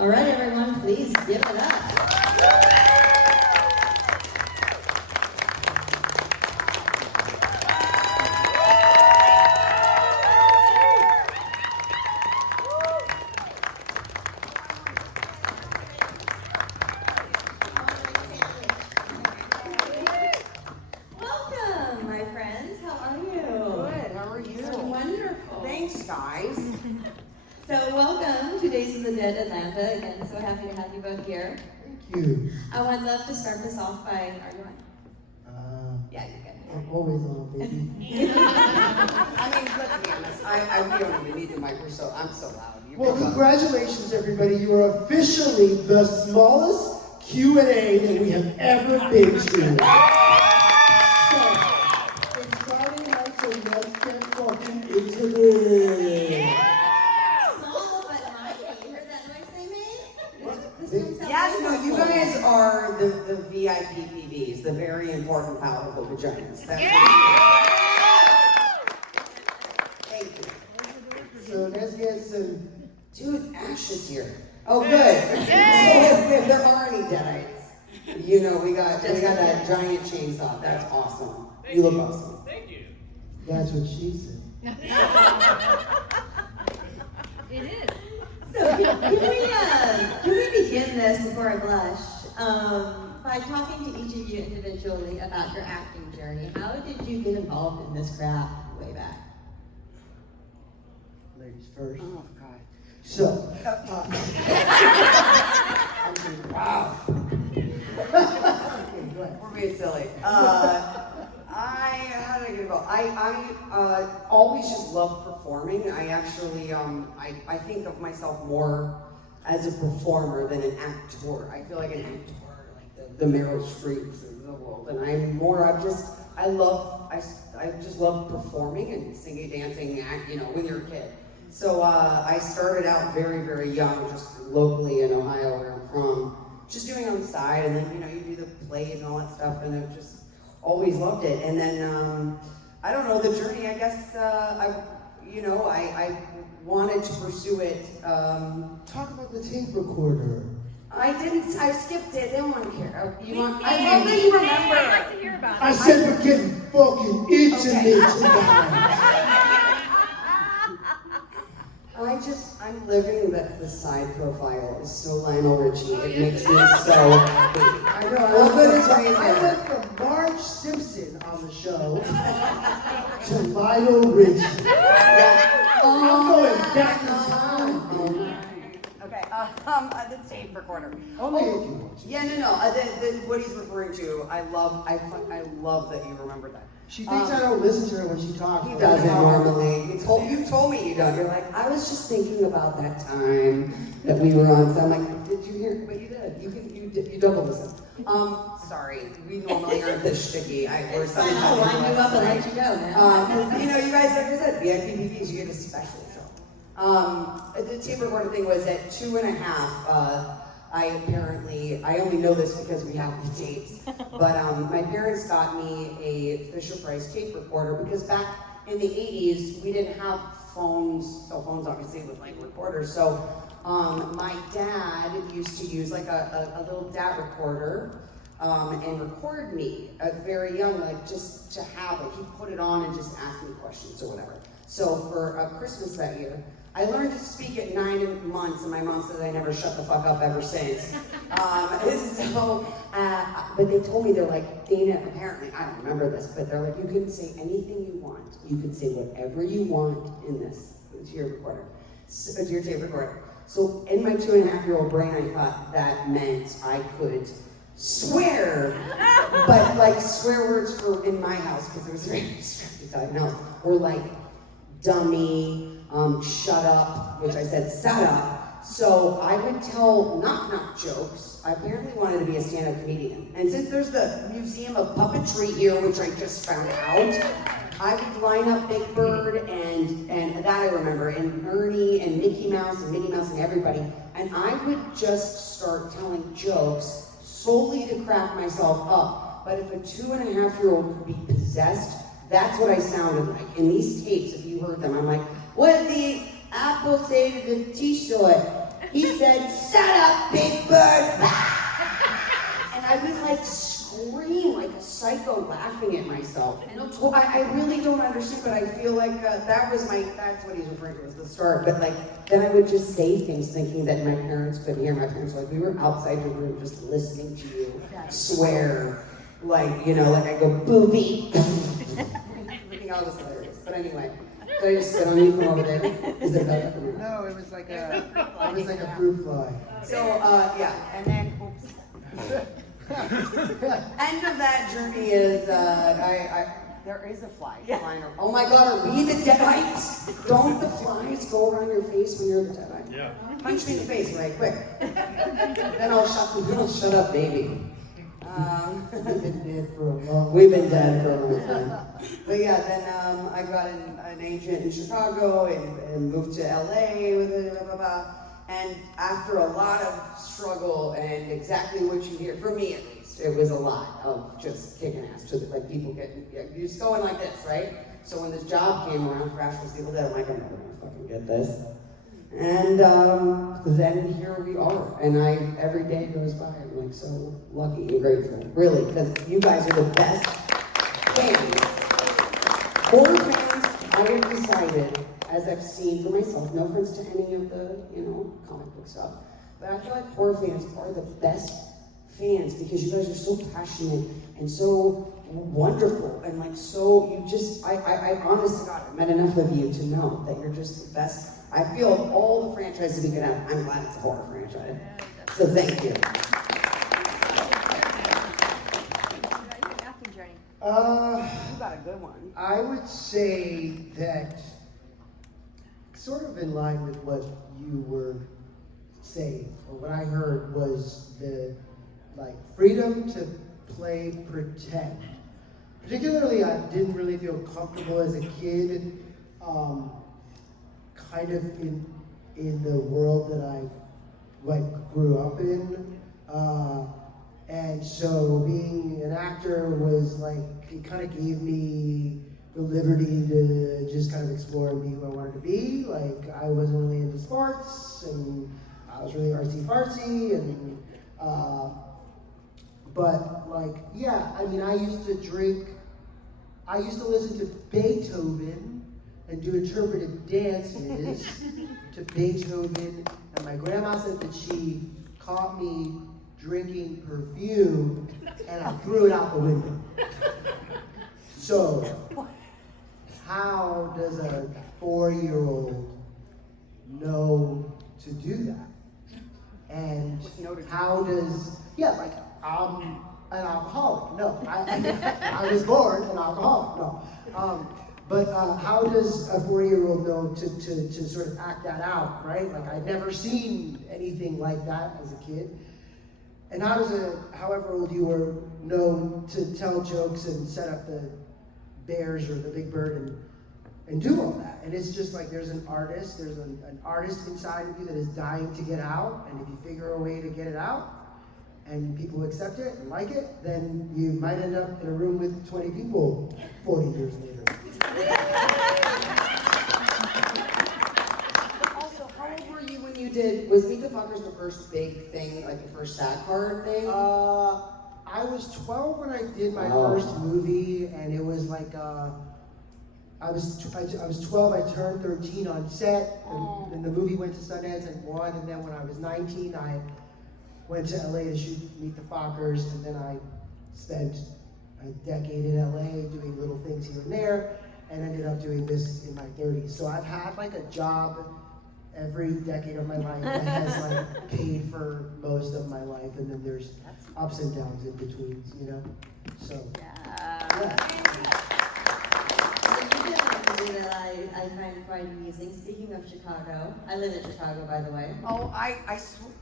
All right, everyone, please give it up. Welcome, my friends. How are you? Good, how are you? Wonderful. Thanks, guys. So welcome to Days of the Dead Atlanta. Again, so happy to have you both here. Thank you. I would love to start this off by, are you on? Yeah, you're good. I'm always on, baby. I mean, let's be honest, we don't even need the microphone, so I'm so loud. Well, congratulations, everybody. You are officially the smallest Q&A that we have ever been to. So, it's Friday night, so let's get fucking into this. Small but mighty. You heard that noise they made? This one sounds Yes, like no, you a- guys are the VIP PVs, the very important, powerful vaginas. That's Thank you. So let's get some. Dude, Ash is here. Oh, good. So if there are any Deadites, you know, we got that giant chainsaw. That's awesome. You look awesome. Thank you. That's what she said. It is. So can we begin this before I blush by talking to each of you individually about your acting journey? How did you get involved in this craft way back? Ladies first. Oh, God. So, Wow. okay, go ahead. We're being silly. How did I get involved? I always just loved performing. I actually, I think of myself more as a performer than an actor. I feel like an actor, like the Meryl Streeps of the world. And I'm more, I just love performing and singing, dancing, when you're a kid. So I started out very, very young, just locally in Ohio, where I'm from, just doing it on the side, and then, you do the plays and all that stuff, and I've just always loved it. And then, I don't know, the journey, I guess, I wanted to pursue it. Talk about the tape recorder. I skipped it, they don't want to hear. I love that you I'd remember. like to hear about I it. said we're getting fucking intimate tonight. I'm living that the side profile is so Lionel Richie. It makes me so happy. I know. Well, good as I reason. went from Marge Simpson on the show to Lionel Richie. I'm going back in time. Okay, the tape recorder. Only if you want. Yeah, no. What he's referring to, I love that you remember that. She thinks I don't listen to her when she talks. He doesn't normally. You told me you don't. You're like, I was just thinking about that time that we were on. So I'm like, did you hear? But you did. You double listen. Sorry. We normally aren't this sticky. I'll wind you up and let you go, man. You guys, like I said, VIP PVs, you get a special show. The tape recorder thing was at 2.5. I only know this because we have the tapes, but my parents got me a Fisher-Price tape recorder because back in the 80s, we didn't have cell phones obviously with like recorders, so my dad used to use like a little DAT recorder and record me very young, like just to have it. He'd put it on and just ask me questions or whatever. So for Christmas that year, I learned to speak at 9 months, and my mom says I never shut the fuck up ever since. But they told me, they're like, Dana, apparently, I don't remember this, but they're like, you can say anything you want. You can say whatever you want in this. It's your recorder. It's your tape recorder. So in my 2.5-year-old brain, I thought that meant I could swear, but like swear words for in my house, because it was a very restricted Italian house, or like dummy, shut up, which I said, sat up. So I would tell knock-knock jokes. I apparently wanted to be a stand-up comedian. And since there's the Museum of Puppetry here, which I just found out, I would line up Big Bird and that I remember, and Ernie and Mickey Mouse and everybody. And I would just start telling jokes solely to crack myself up. But if a 2.5-year-old could be possessed, that's what I sounded like. In these tapes, if you heard them, I'm like, what did the apple say to the t-shirt? He said, "Shut up, Big Bird!" And I would like scream like a psycho, laughing at myself. And I really don't understand, but I feel like that's what he's referring to as the start. But like, then I would just say things thinking that my parents couldn't hear. My parents were like, we were outside the room just listening to you swear. Like, you know, like I go, booby. Thinking I was hilarious. But anyway, did I just spit on you from over there? Is it better? No, it was like a fruit fly. So, yeah, and then, oops. End of that journey is, there is a fly flying around. Oh my God, are we the Deadites? Don't the flies go around your face when you're the Deadite? Yeah. Punch me in the face right quick. Then I'll shut up, baby. We've been dead for a long We've been dead for a long time. But yeah, then I got an agent in Chicago and moved to LA with it, blah, blah, blah. And after a lot of struggle and exactly what you hear, for me at least, it was a lot of just kicking ass to like people getting, you're just going like this, right? So when this job came around for Asheville's Evil Dead, I'm like, I'm never gonna fucking get this. And then here we are, and every day goes by, I'm like so lucky and grateful, really, because you guys are the best fans. Horror fans, I have decided, as I've seen for myself, no offense to any of the, comic book stuff, but I feel like horror fans are the best fans because you guys are so passionate and so wonderful and like so, I honest to God, I've met enough of you to know that you're just the best. I feel of all the franchises we could have, I'm glad it's a horror franchise. So thank you. Acting journey. You got a good one. I would say that, sort of in line with what you were saying, or what I heard was the freedom to play pretend. Particularly, I didn't really feel comfortable as a kid, kind of in the world that I grew up in. And so being an actor was it kind of gave me the liberty to just kind of explore and be who I wanted to be. I wasn't really into sports, and I was really artsy-fartsy, and but I used to drink, I used to listen to Beethoven and do interpretive dances to Beethoven, and my grandma said that she caught me drinking perfume, and I threw it out the window. So, how does a 4-year-old know to do that? And how does, I'm an alcoholic. No, I was born an alcoholic. No. But how does a 4-year-old know to sort of act that out, right? I'd never seen anything like that as a kid. And how does however old you were, know to tell jokes and set up the bears or the big bird and do all that? And it's just there's an artist inside of you that is dying to get out, and if you figure a way to get it out, and people accept it and like it, then you might end up in a room with 20 people 40 years later. Also, how old were you when you was Meet the Fuckers the first big thing, the first sad card thing? I was 12 when I did my first movie, and it was I was 12, I turned 13 on set, and the movie went to Sundance and won, and then when I was 19, I went to LA to shoot Meet the Fockers, and then I spent a decade in LA doing little things here and there, and ended up doing this in my 30s. So I've had a job every decade of my life that has paid for most of my life, and then there's ups and downs in between, So, yeah. That I find quite amusing. Speaking of Chicago, I live in Chicago, by the way. Oh,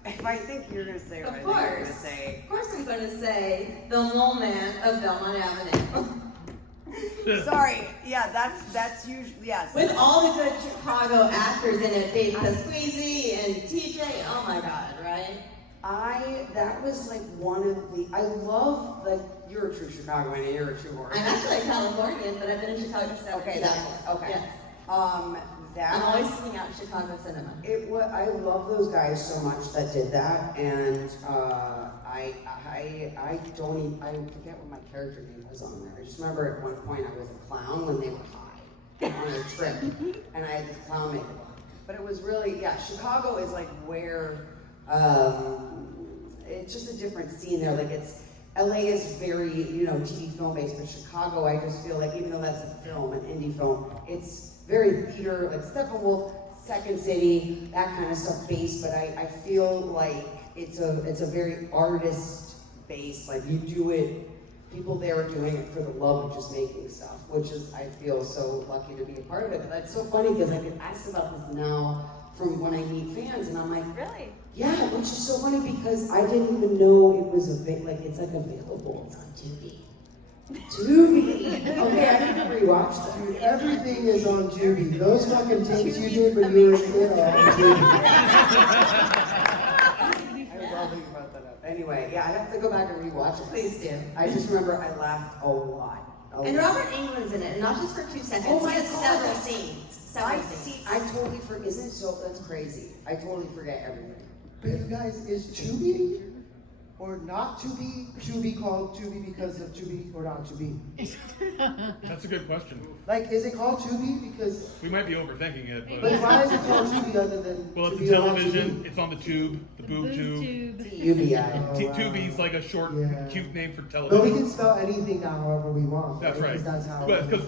if I think you're going to say what I think you're going to say. Of course I'm going to say the moment of Belmont Avenue. Sorry, yeah, that's usually, yes. With all the good Chicago actors in it, Dave Pasquizzi and TJ, oh my God, right? That was one of the, I love, you're a true Chicagoan and you're a true horror. I'm actually a Californian, but I've been in Chicago 7 Okay, years. that's okay. Yes. I'm always seeking out Chicago cinema. I love those guys so much that did that, and I forget what my character name was on there. I just remember at one point I was a clown when they were high on a trip, and I had this clown makeup on. But it was really, Chicago is like where, it's just a different scene there. Like LA is very, TV film based, but Chicago, I just feel like even though that's a film, an indie film, it's very theater, like Steppenwolf, Second City, that kind of stuff based, but I feel like it's a very artist based, like you do it, people there are doing it for the love of just making stuff, which is, I feel so lucky to be a part of it. But that's so funny because I get asked about this now from when I meet fans, and I'm like, really? Yeah, which is so funny because I didn't even know it was it's like available. It's on Tubi. Tubi. Okay, I need to rewatch that. Dude, everything is on Tubi. Those fucking tapes you did when you were a kid are on Tubi. I love thinking about that. Anyway, I have to go back and rewatch it. Please do. I just remember I laughed a lot. And Robert Englund's in it, and not just for 2 seconds. Oh my he has God, several that's- scenes. I totally forget. Isn't it so? That's crazy. I totally forget everything. But you guys, is Tubi or not Tubi called Tubi because of Tubi or not Tubi? That's a good question. Like, is it called Tubi because? We might be overthinking it, But but why is it called Tubi other than? well, it's Tubi the or not television. Tubi? It's on the tube, the boob tube. UBI. Tubi's like a short, Yeah. cute name for But we television. can spell anything now however we want. That's right. Because that's how. But because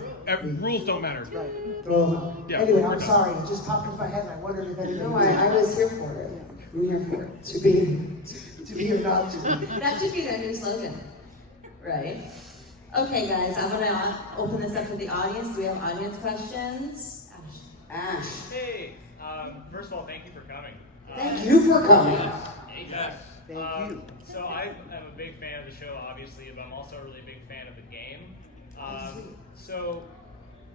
rules don't matter. Right. Throw them out. Yeah, Anyway, we're I'm done. sorry. It just popped into my head and I wondered if anybody. No, I was here for it. I'm here for it. To be. To be or not to be. That should be their new slogan, right? Okay, guys, I'm gonna open this up to the audience. Do we have audience questions? Ash. Hey, first of all, thank you for coming. Thank you for coming. Yes. Thank you. So I am a big fan of the show, obviously, but I'm also a really big fan of the game. So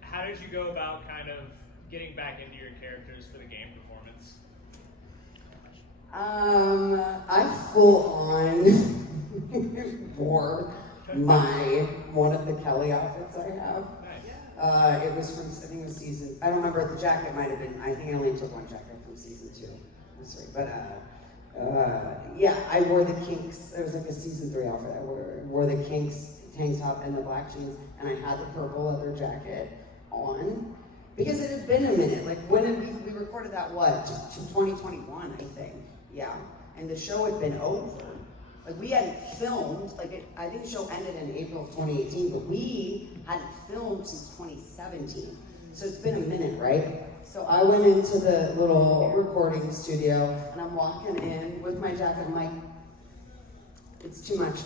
how did you go about kind of getting back into your characters for the game performance? I full on wore one of the Kelly outfits I have. Nice. It was from, I think it was season, I don't remember, the jacket might have been, I think I only took one jacket from season 2. I'm sorry, but I wore the Kinks, it was like a season 3 outfit. I wore the Kinks tank top and the black jeans, and I had the purple leather jacket on. Because it had been a minute, like when did we recorded that, what, 2021, I think. Yeah, and the show had been over. Like we hadn't filmed, I think the show ended in April of 2018, but we hadn't filmed since 2017. So it's been a minute, right? So I went into the little recording studio and I'm walking in with my jacket. I'm like, it's too much.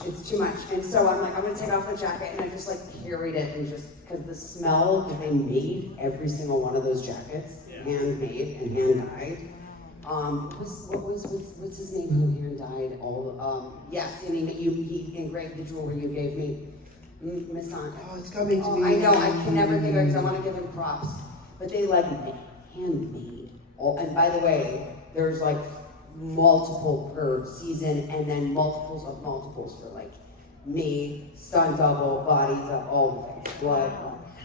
And so I'm like, I'm gonna take off the jacket, and I just carried it, and because the smell that they made every single one of those jackets, handmade and hand dyed. What's his name who hand dyed all? Yes, and he engraved the jewelry you gave me, Miss Hunt. Oh, it's coming to me. I know. I can never think of it because I want to give him props, but they handmade all. And by the way, there's multiple per season, and then multiples of multiples for me, stunt double, body double, all the things, blood.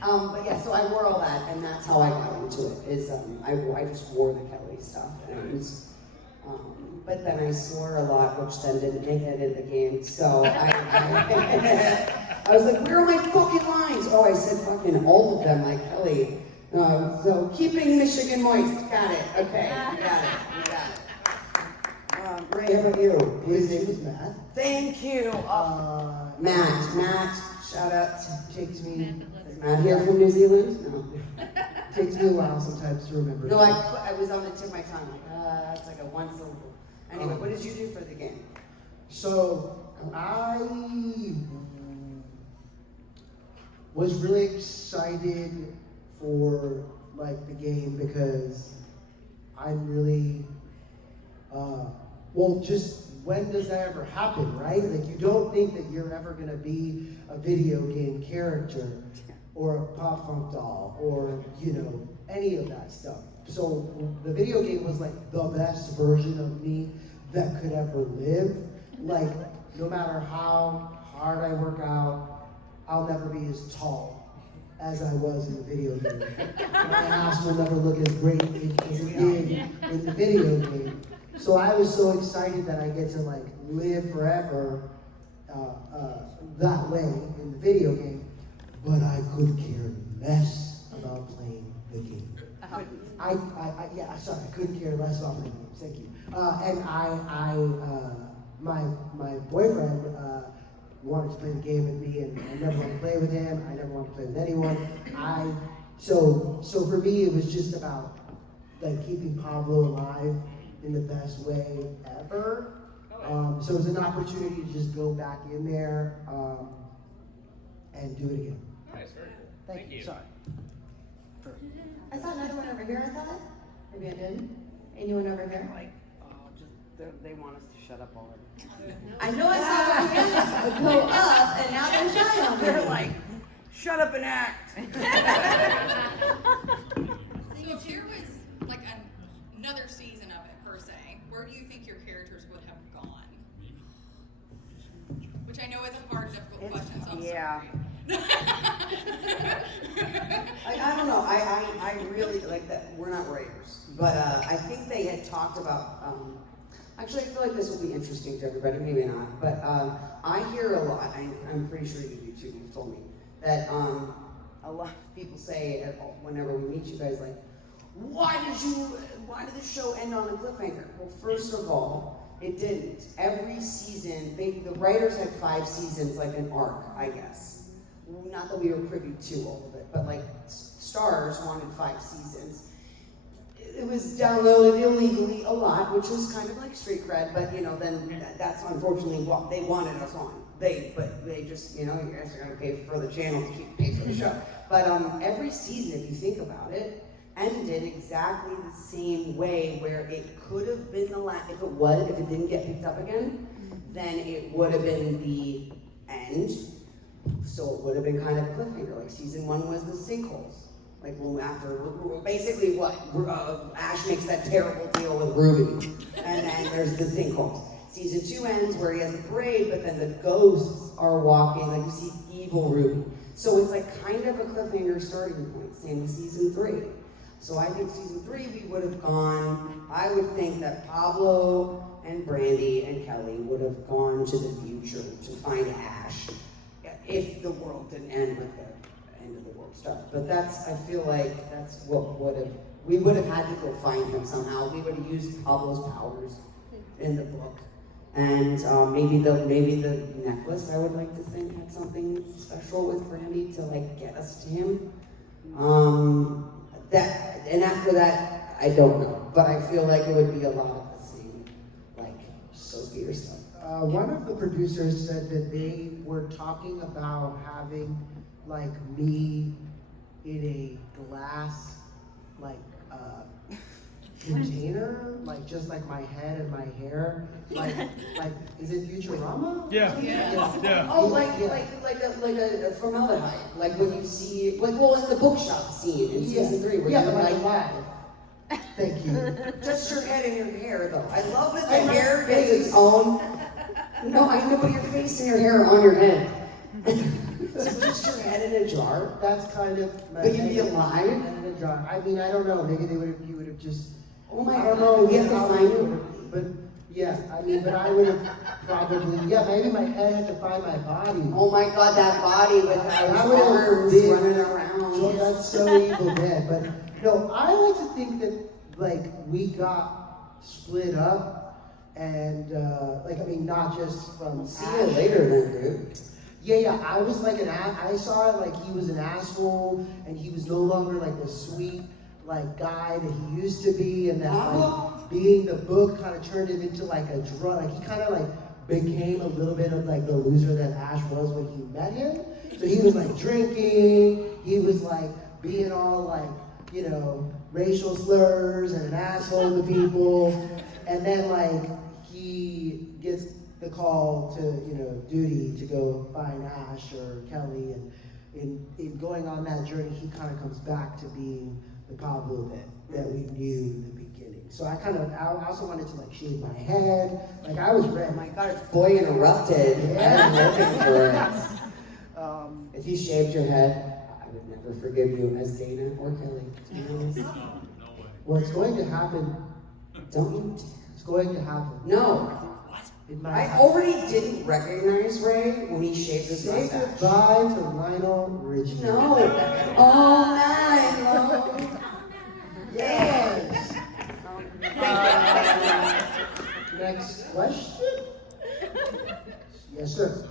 But yeah, so I wore all that, and that's how I got into it. I just wore the Kelly stuff, and but then I swore a lot, which then didn't make it into the game. So I was like, where are my fucking lines? Oh, I said fucking all of them, like Kelly. So keeping Michigan moist, got it. Okay, you got it. Ray, how about you? His name is Matt. Thank you. Matt, shout out. Takes me Is Matt here from New Zealand? No. takes me a while sometimes to remember. No, I was on the tip of my tongue, it's like a one syllable. Anyway, what did you do for the game? So I was really excited for the game because I'm really just when does that ever happen, right? You don't think that you're ever gonna be a video game character or a pop funk doll or any of that stuff. So the video game was the best version of me that could ever live. No matter how hard I work out, I'll never be as tall as I was in the video game. My ass will never look as great as it did in the video game. So I was so excited that I get to like live forever that way in the video game, but I could care less about playing the game. I couldn't care less about playing games. Thank you. My boyfriend wanted to play the game with me, and I never wanted to play with him. I never wanted to play with anyone. So for me, it was just about like keeping Pablo alive in the best way ever. So it was an opportunity to just go back in there and do it again. Nice, very cool. Thank you. Sorry. I saw another one over here, I thought. Maybe I didn't. Anyone over here? They want us to shut up already. I know I saw their hands go up, and now they're shy on me. They're like, shut up and act. So if there was like another season of it per se, where do you think your characters would have gone? Which I know is a hard, difficult question, so I'm sorry. I don't know. I really like that. We're not writers, but I think they had talked about. Actually, I feel like this will be interesting to everybody. Maybe not, but I hear a lot. I'm pretty sure you do too. You've told me that a lot of people say whenever we meet you guys, like, why did the show end on a cliffhanger? Well, first of all, it didn't. Every season, the writers had 5 seasons, like an arc, I guess. Not that we were privy to all of it, but like Stars wanted 5 seasons. It was downloaded illegally a lot, which was kind of like street cred, but then that's unfortunately what they wanted us on. But they just, you guys are gonna pay for the channel to pay for the show. But every season, if you think about it, ended exactly the same way, where it could have been the last. If it didn't get picked up again, then it would have been the end. So it would have been kind of a cliffhanger. Like season 1 was the sinkholes. Like basically what Ash makes that terrible deal with Ruby, and then there's the sinkholes. Season 2 ends where he has a parade, but then the ghosts are walking, like you see evil Ruby. So it's like kind of a cliffhanger starting point. Same with season 3. So I think season 3 we would have gone. I would think that Pablo and Brandy and Kelly would have gone to the future to find Ash, if the world didn't end with the end of the world stuff. But I feel like that's what we would have had to go find him somehow. We would have used Pablo's powers in the book. And maybe the necklace, I would like to think, had something special with Brandy to like get us to him. And after that, I don't know. But I feel like it would be a lot of the same, like Ghost Eater stuff. One of the producers said that they were talking about having like me in a glass like container, like just like my head and my hair, like is it Futurama? Yeah. Yeah. Oh, like a formaldehyde, like when you see, in the bookshop scene in season 3, where you're like, live. Thank you. Just your head and your hair, though. I love that the hair gets its own. No, I know, but your face and your hair are on your head. So just your head in a jar. That's kind of. But you'd be alive. In a jar. I mean, I don't know. Maybe you would have just. Oh my I God! don't know. We have to find him. But yeah, I mean, but I would have probably. Yeah, maybe my head had to find my body. Oh my God, that body with those I would have arms been running around. Oh, that's so Evil Dead. But no, I like to think that like we got split up, and not just from. See you later, then, dude. Yeah. I was like I saw it like he was an asshole, and he was no longer like the sweet like guy that he used to be, and that like being the book kind of turned him into like a drug. Like he kind of like became a little bit of like the loser that Ash was when he met him. So he was like drinking. He was like being all like racial slurs and an asshole to people, and then like he gets the call to duty to go find Ash or Kelly, and in going on that journey, he kind of comes back to being the Pablo that we knew in the beginning. So I also wanted to like shave my head. Like I was red. Oh my God, it's Boy Interrupted. Yeah. I was looking for it. If you shaved your head, would never forgive you as Dana or Kelly, to be honest. Well, it's going to happen. Don't you It's going to happen. No. It might I happen. already didn't recognize Ray when he shaved his Say mustache. goodbye to Lionel Richie. No. All night long. Yes. Next question. Yes, sir.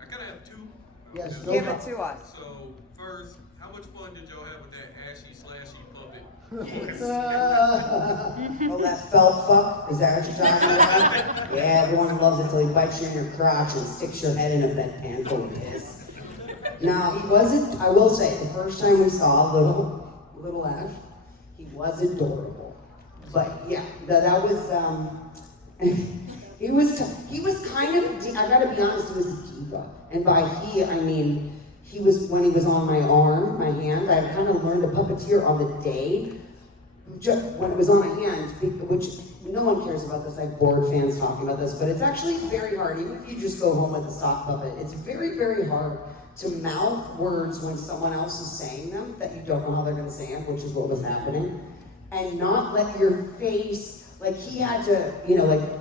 I kind of have two. Yes, no Give it problem. to us. So first, how much fun did y'all have with that ashy slashy puppet? Oh, that felt fuck? Is that what you're talking about? Yeah, everyone loves it till he bites you in your crotch and sticks your head in a bedpan full of piss. Now, he wasn't, I will say, the first time we saw little Ash, he was adorable. But yeah, that was, he was kind of, I gotta be honest, he was a diva. And by he, I mean, when he was on my arm, my hand, I kind of learned to puppeteer on the day, just when it was on my hand, which no one cares about this. I've bored fans talking about this, but it's actually very hard, even if you just go home with a sock puppet, it's very, very hard to mouth words when someone else is saying them that you don't know how they're gonna say them, which is what was happening, and not let your face, like he had to,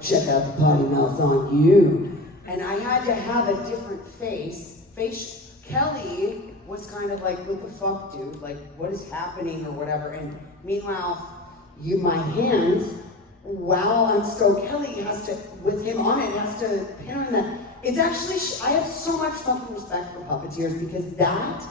check out the potty mouth on you. And I had to have a different face. Kelly was kind of like, what the fuck, dude? Like, what is happening or whatever? And meanwhile, my hands, while I'm still, Kelly has to, with him on it, has to pin on that. It's actually, I have so much fucking respect for puppeteers because that,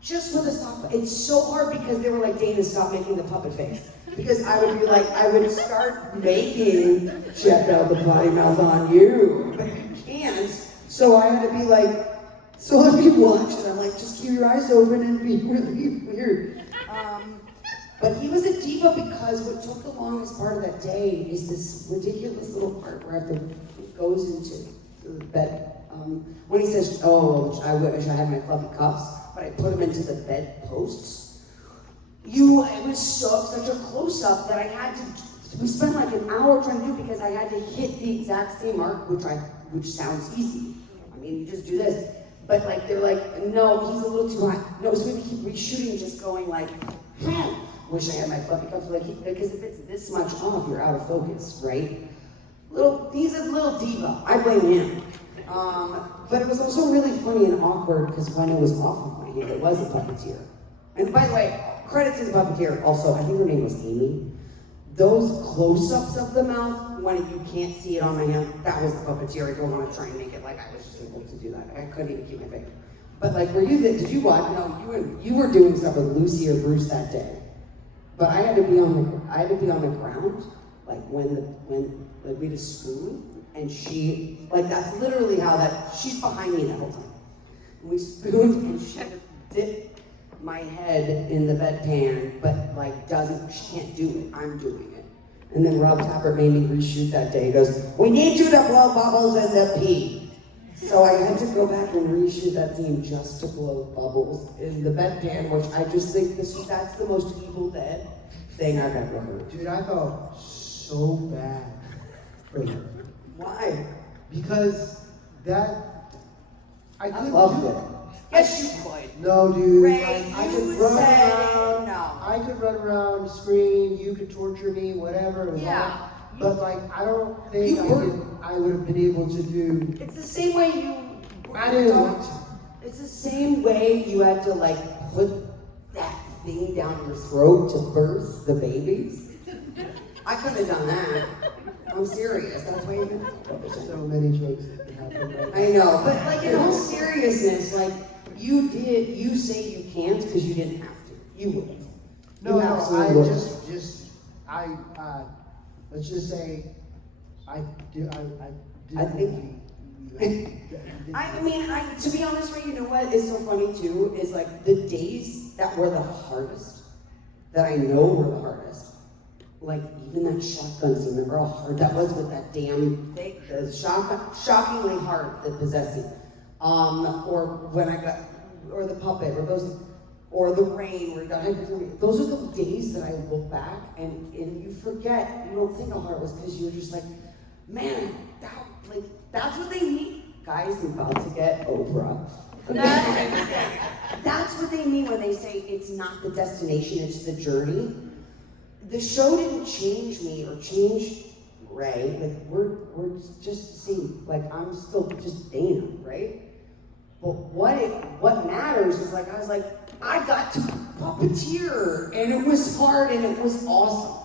just with a sock, it's so hard because they were like, Dana, stop making the puppet face. Because I would be like, I would start making, check out the potty mouth on you, but you can't. So I had to be like, so let me watch it. I'm like, just keep your eyes open and be really weird. But he was a diva because what took the longest part of that day is this ridiculous little part where it goes into the bed. When he says, oh, I wish I had my fluffy cuffs, but I put them into the bed posts. It was such a close-up that I had to, we spent like an hour trying to do because I had to hit the exact same mark, which sounds easy. I mean, you just do this. But like, they're like, no, he's a little too high. No, so we keep reshooting, just going like, wish I had my fluffy cuffs. Because if it's this much off, you're out of focus, right? He's a little diva. I blame him. But it was also really funny and awkward because when it was off of my hand, it was a puppeteer. And by the way, credits to the puppeteer also, I think her name was Amy. Those close-ups of the mouth, when you can't see it on my hand, that was the puppeteer. I don't want to try and make it like I was just able to do that. I couldn't even keep my finger. But like, did you watch? No, you were doing stuff with Lucy or Bruce that day. But I had to be on the ground, like when we had a spoon, and she, like that's literally how she's behind me the whole time. And we spooned, and she dipped my head in the bedpan, but like she can't do it, I'm doing it. And then Rob Tapper made me reshoot that day. He goes, we need you to blow bubbles in the pee. So I had to go back and reshoot that scene just to blow bubbles in the bedpan, which I just think that's the most Evil Dead thing I've ever heard. Dude, I felt so bad for her. Why? Because I couldn't loved do it. it. Yes, you could. No, dude. Ray, like, I you could run said around. no. I could run around, scream. You could torture me, whatever. Yeah. But like, I don't think I would have been able to do. It's the same way I didn't want to. It's the same way you had to like put that thing down your throat to birth the babies. I couldn't have done that. I'm serious. That's why you There's so many jokes that can happen right I know, but like in all seriousnly, like you say you can't because you didn't have to. You wouldn't. No, You no, absolutely I wouldn't. let's just say, I think- to be honest, Ray, you know what is so funny too, is like the days that were the hardest, that I know were the hardest, like even that shotgun scene, remember how hard that was with that damn thing, shockingly hard, the possessing, or when I got, or the puppet, or the rain, where you got hypothermia. Those are the days that I look back and you forget, you don't think how hard it was because you were just like, man, that's what they need. Guys, we're about to get Oprah. That's what they they mean when they say it's not the destination, it's the journey. The show didn't change me or change Ray. Like we're just the same. Like I'm still just Dana, right? But what matters is like I was like I got to puppeteer, and it was hard and it was awesome.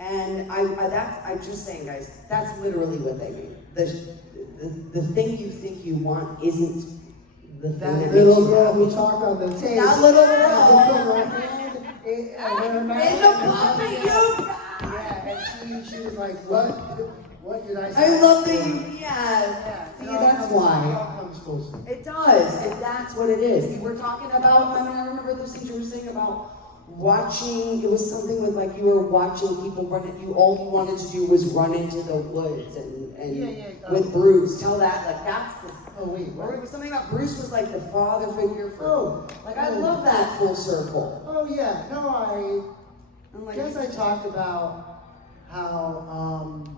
And I'm just saying, guys, that's literally what they mean. The thing you think you want isn't the thing That that little makes you girl happy. who talked on the tape. That little Had girl. to put her hand In the puppet, you guys. Yeah, and she was like, what did I say? I love that you, yes. See, It all that's comes- why. It all comes full circle. It does, and that's what it is. You were talking about, I remember those things you were saying about watching, it was something with like you were watching people run at you, all you wanted to do was run into the woods and with Bruce, tell that, like that's the, Oh, wait, or what? it was something about Bruce was like the father figure for, Oh. like I love that full circle. Oh, yeah. No, I'm like, guess I talked about how,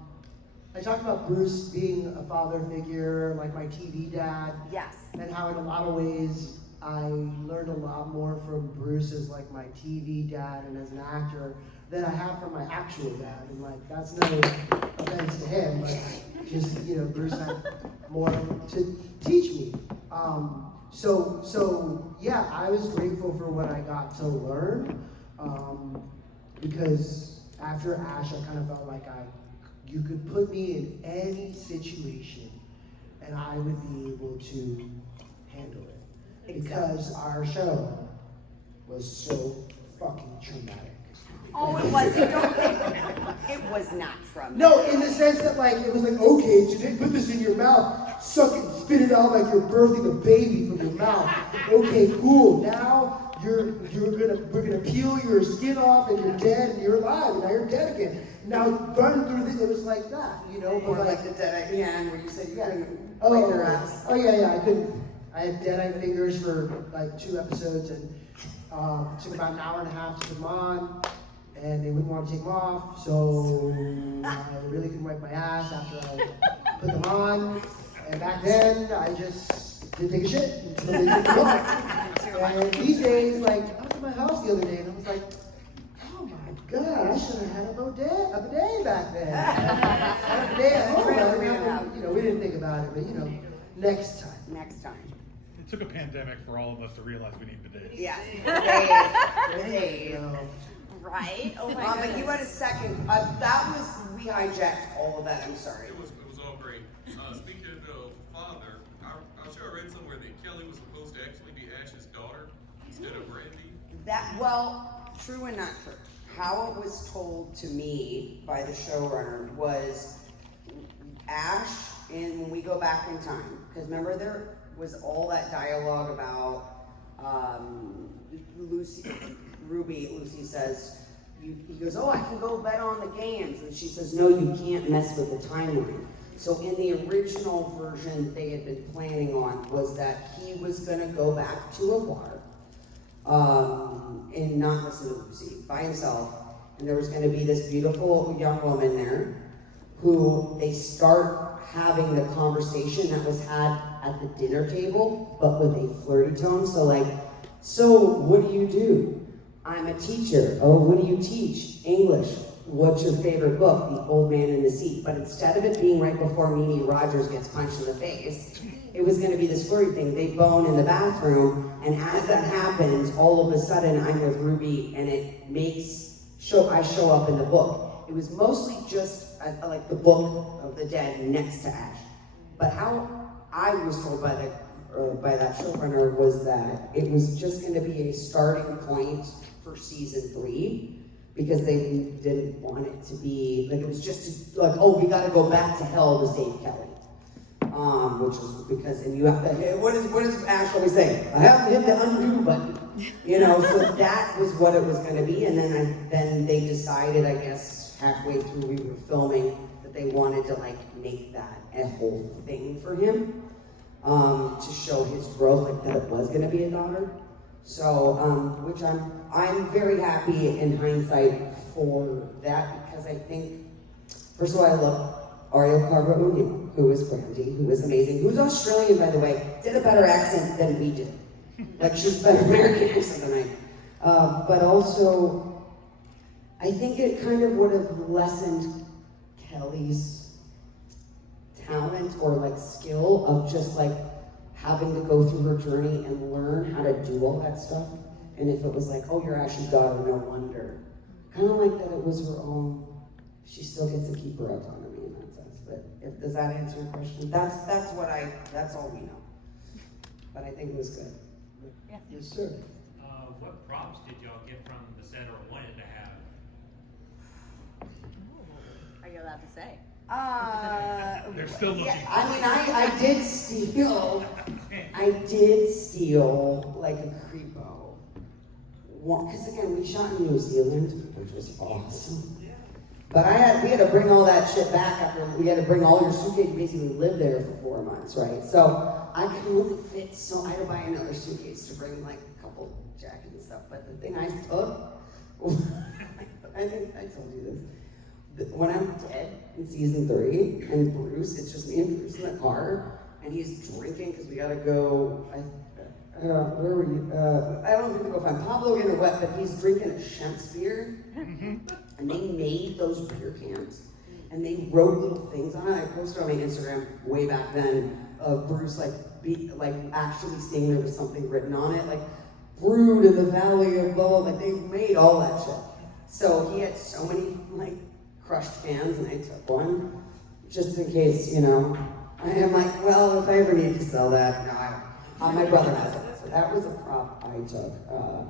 I talked about Bruce being a father figure, like my TV dad. yes. And how in a lot of ways I learned a lot more from Bruce as like my TV dad and as an actor than I have from my actual dad. And like that's no offense to him, but just Bruce had more to teach me. So yeah, I was grateful for what I got to learn because after Ash, I kind of felt like you could put me in any situation and I would be able to handle it. Because our show was so fucking traumatic. Oh, it wasn't, it was not from No, in the sense that like, it was like, okay, today put this in your mouth, suck it, spit it out like you're birthing a baby from your mouth. Okay, cool, now we're gonna peel your skin off and you're dead and you're alive and now you're dead again. Now run through it was like that, Or but like the dead at the end where you said you couldn't Oh, wipe their ass. oh yeah, I couldn't. I had dead-eye fingers for like 2 episodes, and it took about an hour and a half to put them on, and they wouldn't want to take them off, so I really couldn't wipe my ass after I put them on. And back then, I just didn't take a shit until they took them off. And these days, like I was at my house the other day, and I was like, oh my God, I should have had a bidet back then. I had a bidet at home. I didn't have- we didn't think about it, but next time. Next time. It took a pandemic for all of us to realize we need bidets. Yes. Days. Right? Oh my But you had a second. We hijacked all of that. I'm sorry. It was all great. Speaking of father, I'm sure I read somewhere that Kelly was supposed to actually be Ash's daughter instead of Brandy. True and not true. How it was told to me by the showrunner was Ash, and when we go back in time, because remember there was all that dialogue about Lucy says, he goes, oh, I can go bet on the games. And she says, no, you can't mess with the timeline. So in the original version they had been planning on was that he was going to go back to a bar and not listen to Lucy by himself. And there was going to be this beautiful young woman there who they start having the conversation that was had at the dinner table, but with a flirty tone. So what do you do? I'm a teacher. Oh, what do you teach? English. What's your favorite book? The Old Man in the Sea. But instead of it being right before Mimi Rogers gets punched in the face, it was going to be this flirty thing. They bone in the bathroom, and as that happens, all of a sudden I'm with Ruby, and it makes I show up in the book. It was mostly just like the book of the dead next to Ash. But how I was told by that showrunner was that it was just going to be a starting point for season 3 because they didn't want it to be like it was just like, oh, we got to go back to hell to save Kelly, which is because and you have to. What does Ash always say? I have to hit the undo button, So that was what it was going to be, and then they decided, I guess, halfway through we were filming that they wanted to make that a whole thing for him. To show his growth, that it was going to be a daughter. So, which I'm very happy in hindsight for that because I think, first of all, I love Ariel Carver-O'Neill, who is Brandy, who is amazing, who's Australian, by the way, did a better accent than we did. Like she's better American accent than I am. But also, I think it kind of would have lessened Kelly's talent or like skill of just like having to go through her journey and learn how to do all that stuff. And if it was like, oh, you're Ash's daughter, no wonder. Kind of like that it was her own, she still gets to keep her autonomy in that sense. But does that answer your question? That's all we know. But I think it was good. Yes, sir. What props did y'all get from the set or wanted to have? Are you allowed to say? They're still looking. Yeah, I mean, I did steal like a creepo. Because again, we shot in New Zealand, which was awesome. But we had to bring all that shit back after, we had to bring all your suitcase, basically live there for 4 months, right? So I could only fit, I had to buy another suitcase to bring like a couple jackets and stuff. But the thing I took, I think I told you this, when I'm dead in season 3, and Bruce, it's just me and Bruce in the car, and he's drinking because we gotta go, where were you? I don't think we go find Pablo getting wet, but he's drinking a Shemp's beer. And they made those beer cans, and they wrote little things on it. I posted on my Instagram way back then of Bruce like actually seeing there was something written on it, like brewed in the valley of blah, like they made all that shit. So he had so many like crushed cans, and I took one just in case, you know. I am like, well, if I ever need to sell that, no, my brother has it. So that was a prop I took.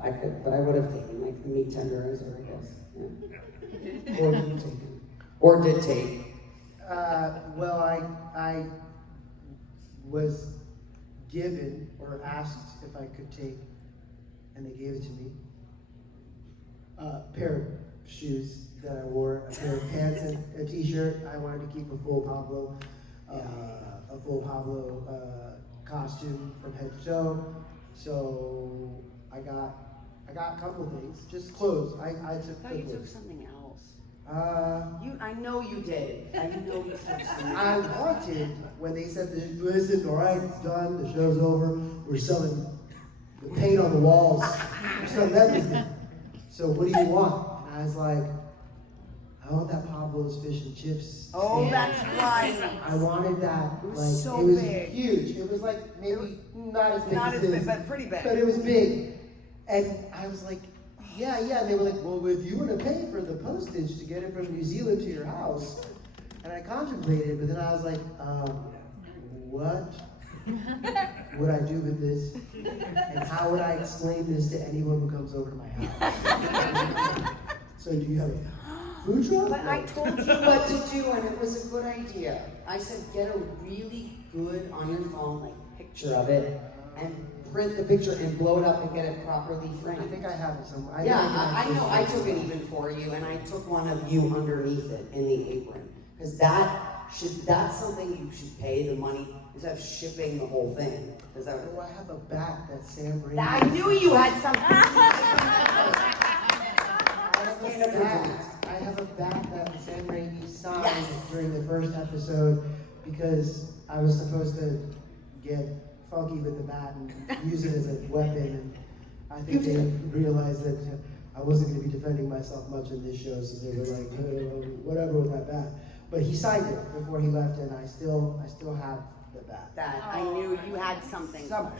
I could, but I would have taken like the meat tenderizer, I guess. Yeah. Or didn't take it. Or did take. Well, I was given or asked if I could take, and they gave it to me, a pair of shoes that I wore, a pair of pants and a t-shirt. I wanted to keep a full Pablo costume from head to toe. So I got a couple of things, just clothes. I took. I thought you took something else. I know you did. I know you took something. I wanted, when they said, listen, all right, it's done, the show's over, we're selling the paint on the walls, we're selling everything. So what do you want? And I was like, I want that Pablo's fish and chips. Oh, stand. that's right. I wanted that. It was like, so it was big. Huge. It was like maybe not as big Not as as this, big, but pretty big. but it was big. And I was like, yeah. And they were like, well, if you want to pay for the postage to get it from New Zealand to your house. And I contemplated, but then I was like, what would I do with this? And how would I explain this to anyone who comes over to my house? So do you have a food truck? But I told you what to do, and it was a good idea. I said, get a really good, on your phone, like, picture of it, and print the picture and blow it up and get it properly framed. I think I have it somewhere. Yeah, I know. I took it even for you, and I took one of you underneath it in the apron. Because that's something you should pay the money instead of shipping the whole thing. Because Oh, I have a bat that Sam Raimi. I knew you had something. I have a bat that Sam Raimi signed Yes. during the first episode because I was supposed to get funky with the bat and use it as a weapon. And I think they realized that I wasn't going to be defending myself much in this show, so they were like, whatever with that bat. But he signed it before he left, and I still have the bat. That I knew you had something special.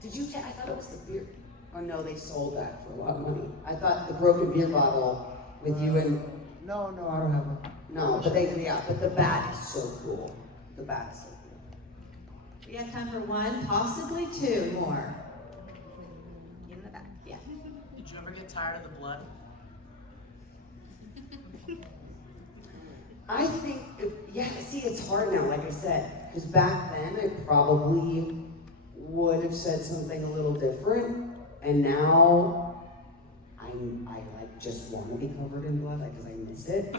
Did you? I thought it was the beer. Oh no, they sold that for a lot of money. I thought the broken beer bottle with you and. No, I don't have one. No, but but the bat is so cool. The bat is so cool. We have time for one, possibly two more. In the back, yeah. Did you ever get tired of the blood? I think, see, it's hard now, like I said, because back then I probably would have said something a little different, and now I like just want to be covered in blood because I miss it.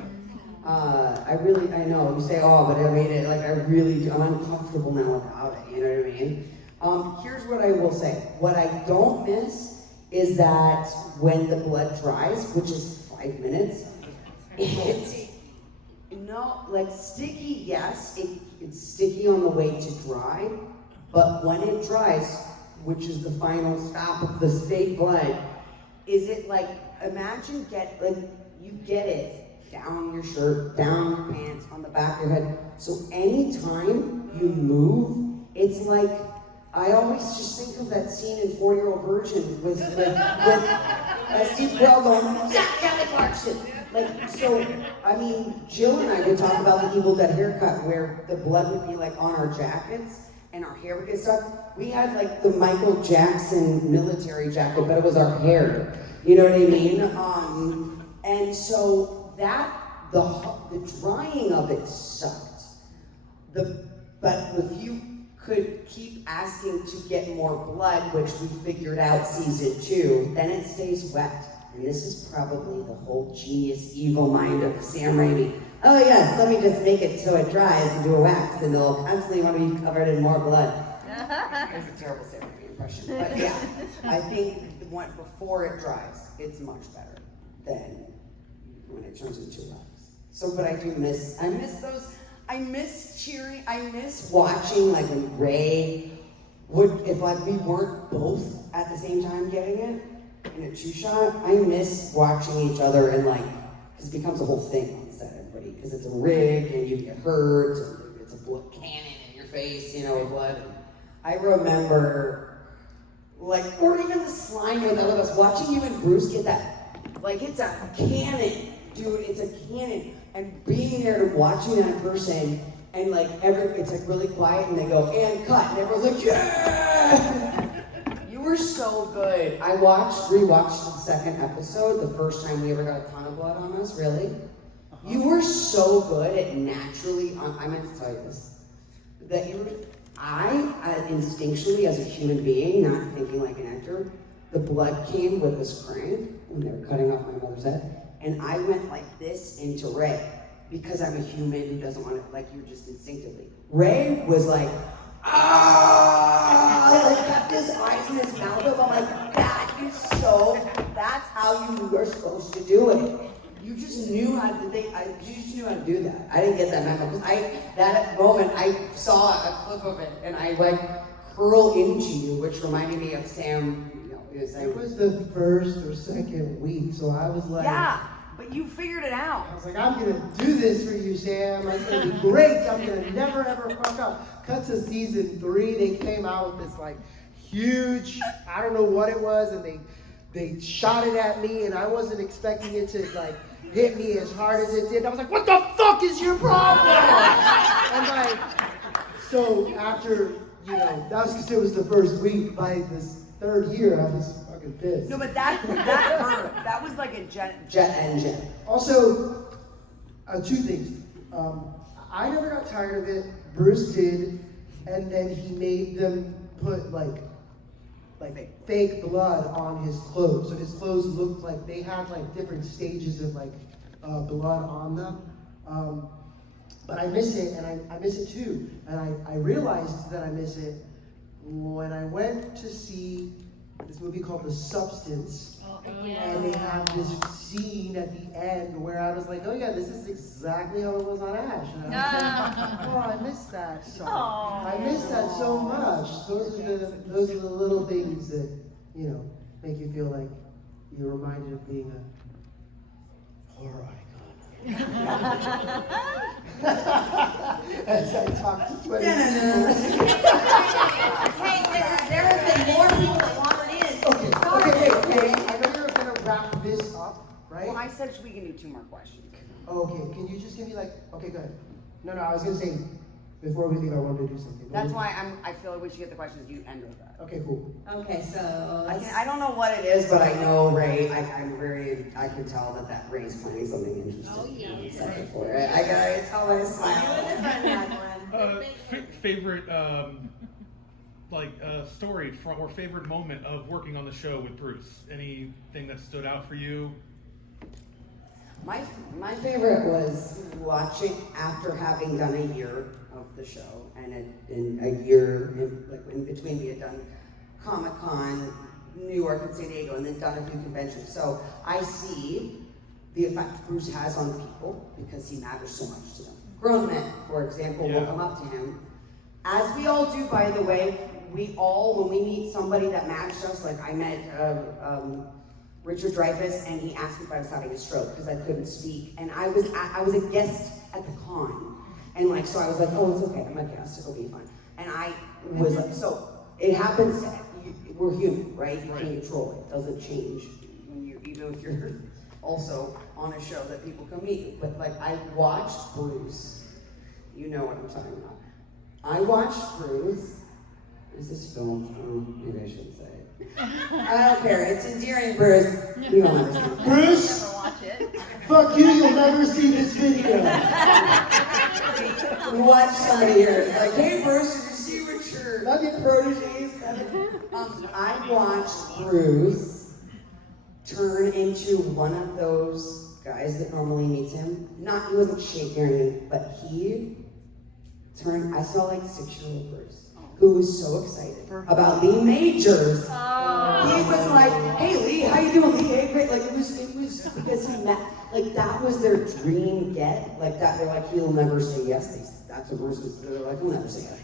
I know, you say, oh, but I made it, like I'm uncomfortable now without it, you know what I mean? Here's what I will say. What I don't miss is that when the blood dries, which is 5 minutes, sticky, yes, it's sticky on the way to dry, but when it dries, which is the final stop of the fake blood, is it like, imagine you get it down your shirt, down your pants, on the back of your head. So anytime you move, it's like, I always just think of that scene in 40-Year-Old Virgin with Steve Carell going, "Zach Kelly Clarkson." Like, so, I mean, Jill and I would talk about the Evil Dead haircut where the blood would be like on our jackets and our hair would get stuck. We had like the Michael Jackson military jacket, but it was our hair. You know what I mean? And so the drying of it sucked. But if you could keep asking to get more blood, which we figured out season 2, then it stays wet. And this is probably the whole genius evil mind of Sam Raimi. Oh yes, let me just make it so it dries and do a wax, and they'll constantly want to be covered in more blood. It's a terrible Sam Raimi impression, but yeah, I think the one before it dries, it's much better than when it turns into wax. So, but I miss cheering, I miss watching, like when Ray would, if like we weren't both at the same time getting it in a 2-shot, I miss watching each other and like, because it becomes a whole thing on set, everybody, because it's a rig and you get hurt, and it's a blood cannon in your face, you know, blood. I remember, like, or even the slime with us, watching you and Bruce get that, like, it's a cannon, dude, it's a cannon. And being there and watching that person, and like it's like really quiet, and they go, and cut, and everyone's like, yeah! You were so good. I rewatched the second episode, the first time we ever got a ton of blood on us, really. You were so good at naturally, I meant to tell you this, that instinctually as a human being, not thinking like an actor, the blood came with this crank when they were cutting off my mother's head. And I went like this into Ray, because I'm a human who doesn't want to, like, you're just instinctively. Ray was like, like kept his eyes in his mouth open. I'm like, that's how you were supposed to do it. You just knew how to, you just knew how to do that. I didn't get that memo, because that moment, I saw a clip of it, and I like curl into you, which reminded me of Sam. It was the first or second week, so I was like... Yeah, but you figured it out. I was like, I'm going to do this for you, Sam. It's going to be great. I'm going to never, ever fuck up. Cut to season 3, they came out with this, like, huge, I don't know what it was, and they shot it at me, and I wasn't expecting it to, like, hit me as hard as it did. I was like, what the fuck is your problem? And, like, so after, that was because it was the first week. By this 3rd year, I was fucking pissed. No, but that hurt. That was like a jet engine. Also, 2 things. I never got tired of it. Bruce did, and then he made them put like fake blood on his clothes. So his clothes looked like they had like different stages of like blood on them. But I miss it, and I miss it too. And I realized that I miss it when I went to see this movie called The Substance, and they have this scene at the end where I was like, oh yeah, this is exactly how it was on Ash. And I was like, oh, I miss that song. I miss that so much. Those are the little things that, make you feel like you're reminded of being a horror icon. As I talk to 20 Hey, there have been more people that wanted in. Okay. I know you're going to wrap this up, right? Well, I said we can do 2 more questions. Okay, can you just give me okay, go ahead. No, I was going to say, before we leave, I wanted to do something. That's why I feel like we should get the questions, you end with that. Okay, cool. Okay, so... I don't know what it is, but I know Ray, I can tell that Ray's planning something interesting. Oh, yeah. I'm excited for it. I gotta tell my smile. Favorite, story from, or favorite moment of working on the show with Bruce? Anything that stood out for you? My favorite was watching after having done a year of the show, and in a year in between we had done Comic-Con, New York and San Diego, and then done a few conventions. So I see the effect Bruce has on people because he matters so much to them. Grown men, for example, will come up to him, as we all do, by the way. we all, when we meet somebody that matched us, like I met Richard Dreyfuss, and he asked me if I was having a stroke because I couldn't speak, and I was a guest at the con, and like so I was like, oh, it's okay, I'm a guest, it'll be fine, and I was like, so it happens. We're human, right? You can't control it. It doesn't change. Even if you're also on a show that people come meet you. But like I watched Bruce. You know what I'm talking about. I watched Bruce. Is this filmed? Oh, maybe I shouldn't say it. I don't care. It's endearing, Bruce. You don't understand. Bruce, Never watch it. fuck you, you'll never see this video. Watch somebody here. It's like, hey, Bruce, did you see Richard? Love your proteges. I watched Bruce turn into one of those guys that normally meets him. He wasn't shaking or anything, but he turned. I saw like 6-year-old Bruce, who was so excited about Lee Majors. He was like, "Hey Lee, how you doing, Lee? Hey, great!" Like it was because he met. Like that was their dream get. Like that, they're like, he'll never say yes. That's what Bruce was. They're like, he'll never say yes.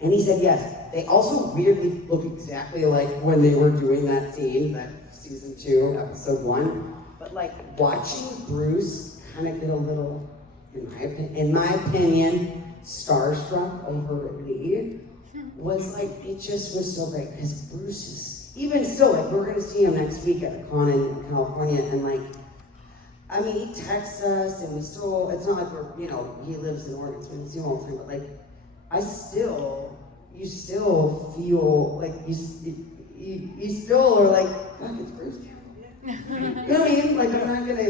And he said yes. They also weirdly look exactly like when they were doing that scene, that season 2, episode 1. But like watching Bruce kind of get a little, in my opinion, starstruck over Lee was like, it just was so great. Because Bruce is, even still, like we're gonna see him next week at a con in California, and like, I mean, he texts us, and we still, it's not like we're, he lives in Oregon, so we don't see him all the time, but like, you still feel like you still are like, fuck, it's Bruce Campbell. You know what I mean? Like, I'm not gonna,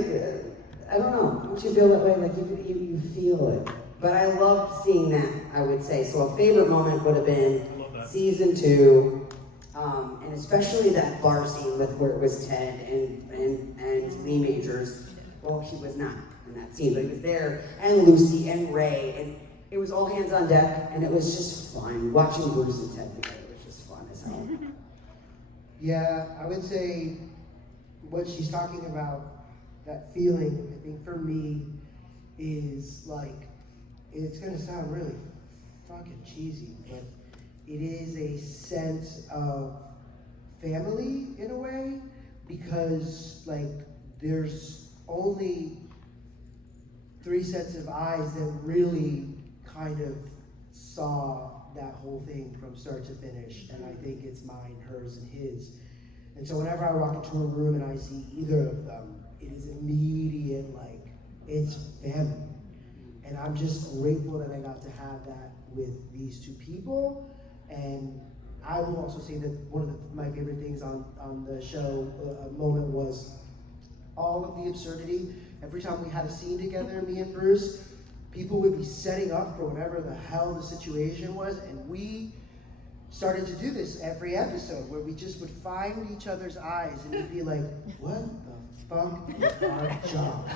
I don't know. Don't you feel that way? Like, you feel it. But I loved seeing that, I would say. So a favorite moment would have been season 2, and especially that bar scene with where it was Ted and Lee Majors. Well, he was not in that scene, but he was there, and Lucy and Ray, and it was all hands on deck, and it was just fun. Watching Bruce and Ted together was just fun as hell. Yeah, I would say what she's talking about, that feeling, I think for me, is like, it's gonna sound really fucking cheesy, but it is a sense of family in a way, because like there's only 3 sets of eyes that really kind of saw that whole thing from start to finish, and I think it's mine, hers, and his. And so whenever I walk into a room and I see either of them, it is immediate, like, it's family. And I'm just grateful that I got to have that with these 2 people. And I will also say that one of my favorite things on the show moment was all of the absurdity. Every time we had a scene together, me and Bruce, people would be setting up for whatever the hell the situation was, and we started to do this every episode, where we just would find each other's eyes and we'd be like, what the fuck is our job?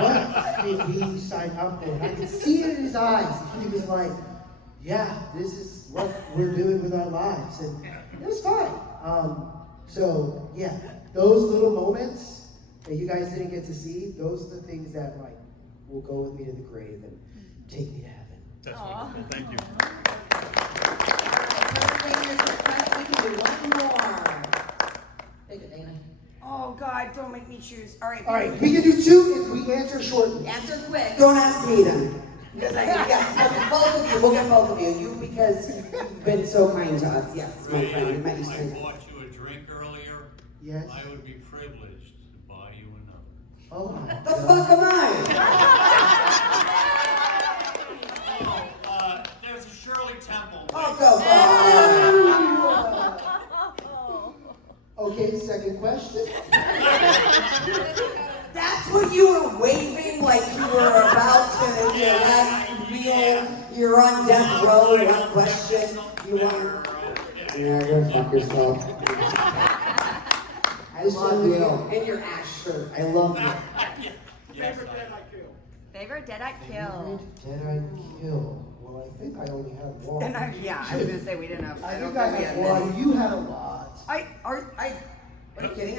What did we sign up for? And I could see it in his eyes. He was like, yeah, this is what we're doing with our lives. And it was fine. So yeah, those little moments that you guys didn't get to see, those are the things that like will go with me to the grave and take me to heaven. That's wonderful. Thank you. We can do one more. Take it, Dana. Oh God, don't make me choose. All right, We can do 2 if we answer shortly. Answer quick. Don't ask me then. Because yes, both of you, we'll get both of you. You, because you've been so kind to us. Yes, my friend. You might be I strange. bought you a drink earlier. Yes. I would be privileged to buy you another. Oh my The God. fuck am I? There's a Shirley Temple. Oh, go on. Okay, second question. That's what you were waving like you were about to your last meal. You're on death row. One question. You want? Yeah, go fuck yourself. I love you. And your ash shirt. I love you. Yes, Favorite Deadite kill. Did I kill? Well, I think I only had one. And I was gonna say we didn't have. I don't think I we had many. one. You had a lot. Are you kidding?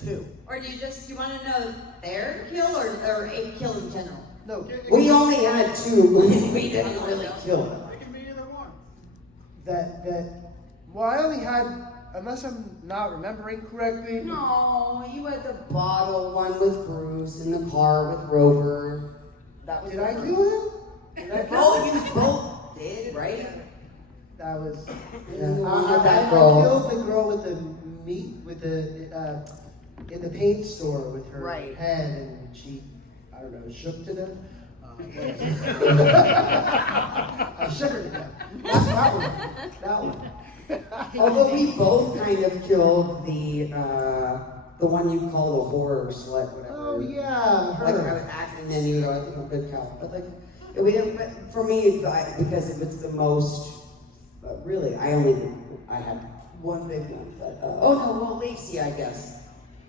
2. Or do you want to know their kill or a kill in general? No. We only had 2. We didn't really kill them. It can be either one. well, I only had, unless I'm not remembering correctly. No, you had the bottle one with Bruce in the car with Rover. That was Did I do it? Did I You both did, right? That was. Yeah. I killed the girl with the meat in the paint store with her Right. head, and she, I don't know, shook to death. I shook her to death. That one. Although we both kind of killed the one you call the horror slut, whatever. Oh yeah, her. Like I was acting, then you know, I think I'm a good cow. But like, we didn't. But for me, because it was the most. Really, I had one big one. But Lacey, I guess.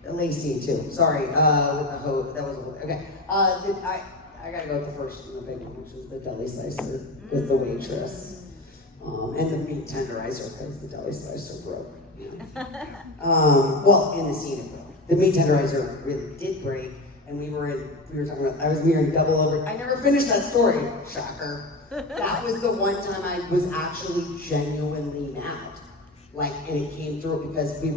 Lacey too. Sorry, with the hoe. That was okay. I gotta go with the first one, the big one, which was the deli slicer with the waitress. And the meat tenderizer because the deli slicer broke. Well, in the scene it broke. The meat tenderizer really did break, and we were in double over. I never finished that story. Shocker. That was the one time I was actually genuinely mad. Like, and it came through because we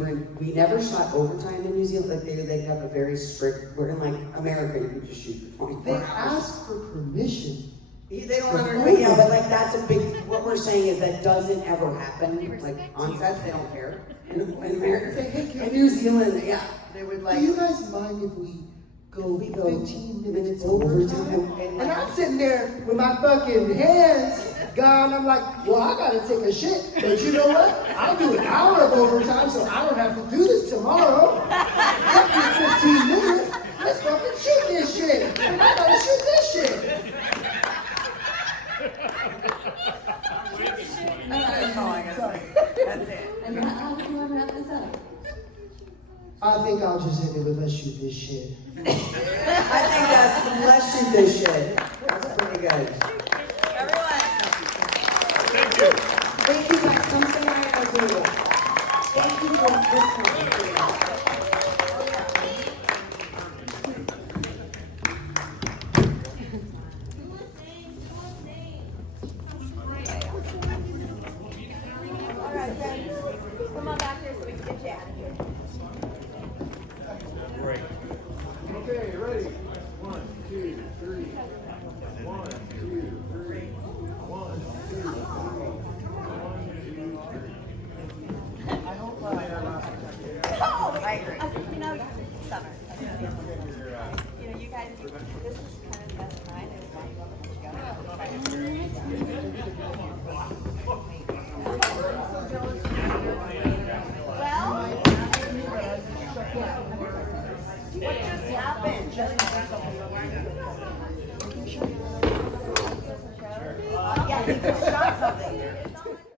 never shot overtime in New Zealand. Like they have a very strict. We're in like America, you can just shoot for 24 They hours. asked for permission. They don't understand. Yeah, but like that's a big. What we're saying is that doesn't ever happen. Like on sets, they don't care. In America, in New Zealand, yeah, they would like. Do you guys mind if we go 15 minutes overtime? And I'm sitting there with my fucking hands gone. I'm like, well, I gotta take a shit. But you know what? I do an hour of overtime, so I don't have to do this tomorrow. Fuck you, 15 minutes. Let's fucking shoot this shit. I gotta shoot this shit. That's all I gotta say. That's it. And how do you want to wrap this up? I think I'll just end it with let's shoot this shit. I think that's let's shoot this shit. That's pretty good. Everyone. Thank you. Thank you guys. Come say hi at our table. Thank you for this time. All right, friends. Come on back here so we can get you out of here. Great. Okay, ready? 1, 2, 3. 1, 2, 3. 1, 2, 3. 1, 2, 3. I hope I lost it. Oh, I agree. You know, summer. You know, you guys, this is kind of the best time. It was fun. Well, what just happened? Yeah, he just shot something.